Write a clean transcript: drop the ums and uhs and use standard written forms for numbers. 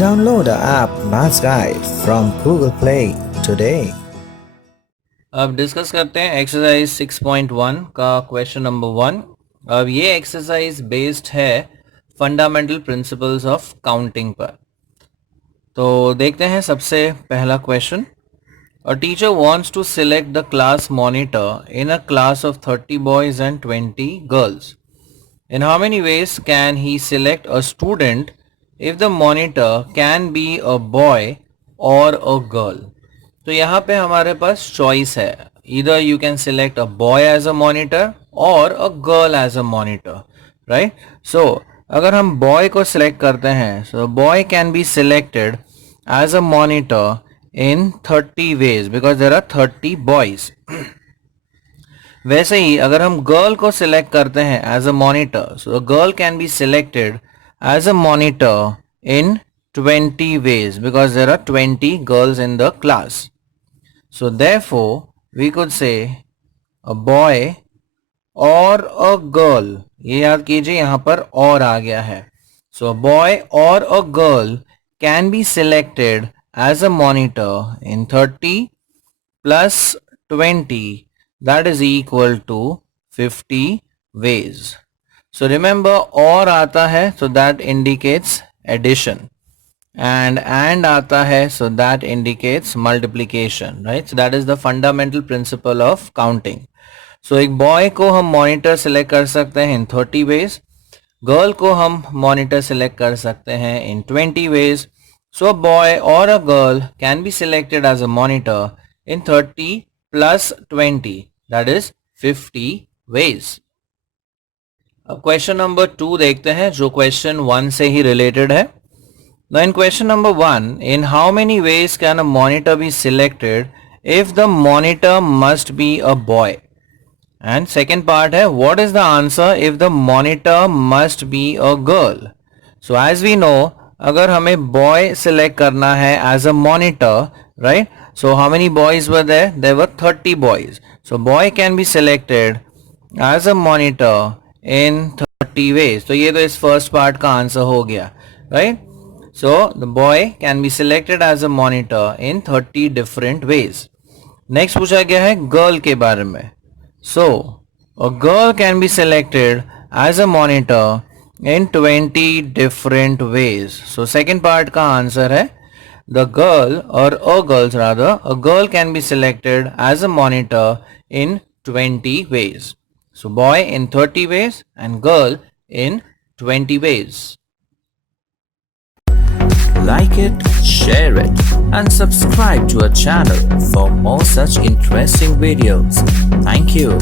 Download the app Maths Guide from Google Play today. अब discuss करते हैं exercise 6.1 का क्वेश्चन नंबर 1। अब ये एक्सरसाइज बेस्ड है फंडामेंटल प्रिंसिपल्स ऑफ काउंटिंग पर। तो देखते हैं सबसे पहला question. A teacher wants to select the class monitor in a class of 30 boys and 20 girls. In how many ways can he select a student if the monitor can be a boy or a girl? तो यहाँ पे हमारे पास choice है, either you can select a boy as a monitor or a girl as a monitor, right? So अगर हम boy को select करते हैं, so boy can be selected as a monitor in 30 ways because there are 30 boys. वैसे ही अगर हम girl को select करते हैं as a monitor, so girl can be selected as a monitor in 20 ways because there are 20 girls in the class. So therefore we could say a boy or a girl, ये याद कीजिए यहाँ पर और आ गया है. So a boy or a girl can be selected as a monitor in 30 plus 20, that is equal to 50 ways. So remember और आता है, so that indicates addition, and आता है, so that indicates multiplication, right? So that is the fundamental principle of counting. So एक boy को हम monitor select कर सकते हैं in 30 ways, girl को हम monitor select कर सकते हैं in 20 ways. So a boy or a girl can be selected as a monitor in 30 plus 20, that is 50 ways. अब क्वेश्चन नंबर 2 देखते हैं जो क्वेश्चन 1 से ही रिलेटेड है. Now in question number 1, in how many ways can a monitor be selected if the monitor must be a boy? And second part है, what is the answer if the monitor must be a girl? So as we know, अगर हमें boy select करना है as a monitor, right? So how many boys were there? There were 30 boys. So boy can be selected as a monitor in 30 ways. तो ये तो इस first part का answer हो गया, right? So the boy can be selected as a monitor in 30 different ways. Next पूछा गया है girl के बारे में. So a girl can be selected as a monitor in 20 different ways. So second part का answer है the girl, or a girls rather, a girl can be selected as a monitor in 20 ways. So boy in 30 ways and girl in 20 ways. Like it, share it, and subscribe to our channel for more such interesting videos. Thank you.